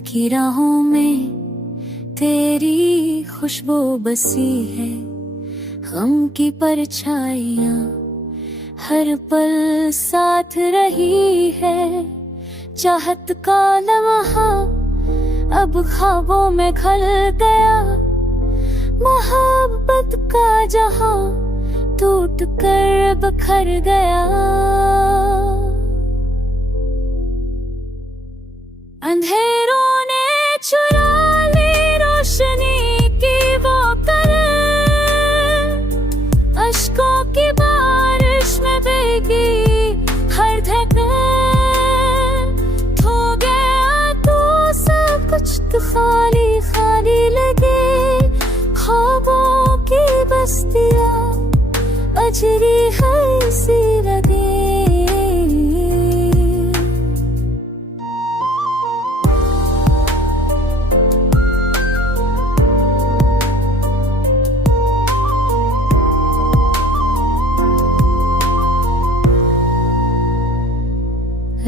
की राहों में तेरी खुशबू बसी है, गम की परछाइयाँ हर पल साथ रही है। चाहत का लम्हा अब ख्वाबों में खल गया, मोहब्बत का जहां टूट कर बखर गया। अंधेरों ने चुरा ली रोशनी की वो तरह, अश्कों की बारिश में भीगी हर धड़कन। खो गया तो सब कुछ तो खाली खाली लगे, ख्वाबों की बस्तियाँ अजरी है सी लगे।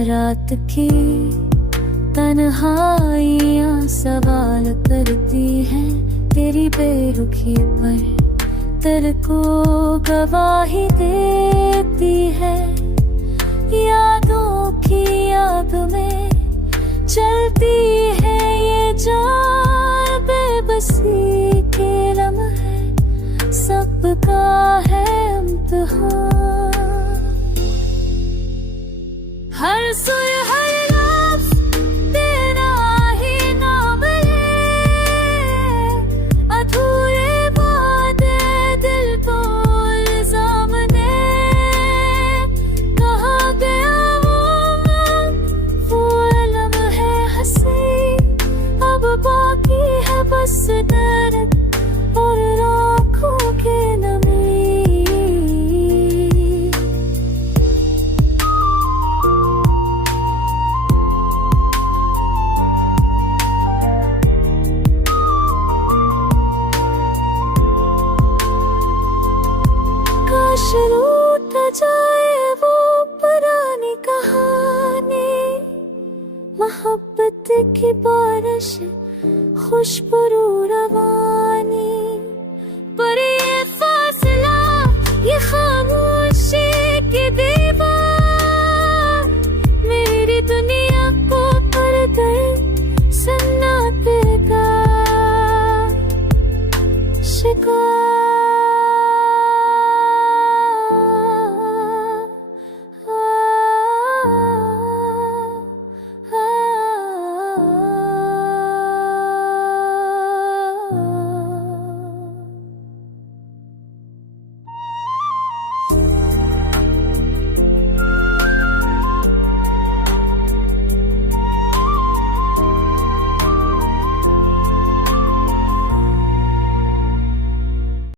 रात की तन्हाइयाँ सवाल करती हैं तेरी बेरुखी पर, तेरे को गवाही देती है। यादों की याद में चलती है ये जान, बेबसी के लम्हे सबका है इम्तिहान। हर सुर हर लफ्ज़ तेरा ही नाम ले, अधूरे वादे दिल को इल्ज़ाम दे। कहाँ गया वो लम्हे हंसी, अब बाकी है बस दर्द और आँखों के नमी। लूट जाए वो पुरानी कहानी, मोहब्बत की बारिश खुशबू रवानी।